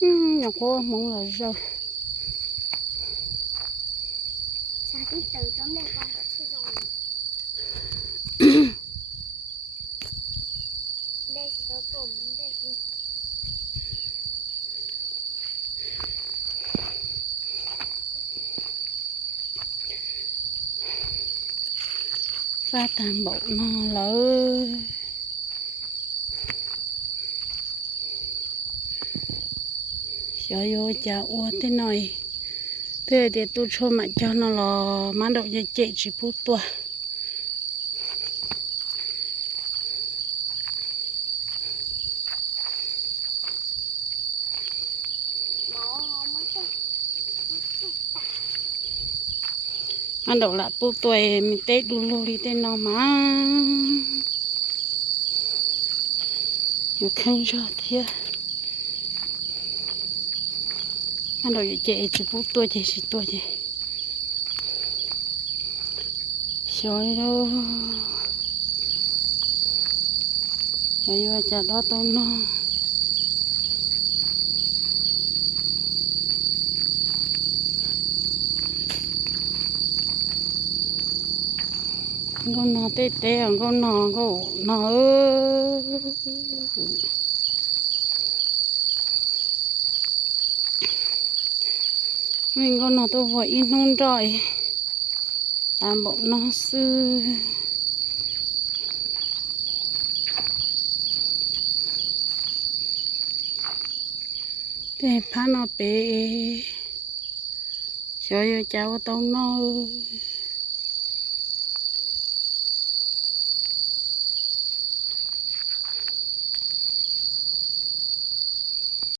Nhà cô muốn là rồi. Sao tí từ trong đây con sẽ rồi. Đây sẽ có cồn đến đây đi. Pha tàn bộ nó lỡ. Cho vô chả ua thế này. Thế thì tôi cho mà cho nó là má đậu cho chị chỉ phút tua. Má đậu là phút tuổi mình tết đu lô đi tên nó má. Nhiều khăn cho thiệt. Má đậu cho chị chỉ phút tua chị chỉ tua chị. Rồi đâu. Rồi vô chả đó tao nó. Con nó tê tê, con nó mình con nó tôi vội in nôn rồi tạm bộ nó sư thế phá nó bé cho vô cháu tao nó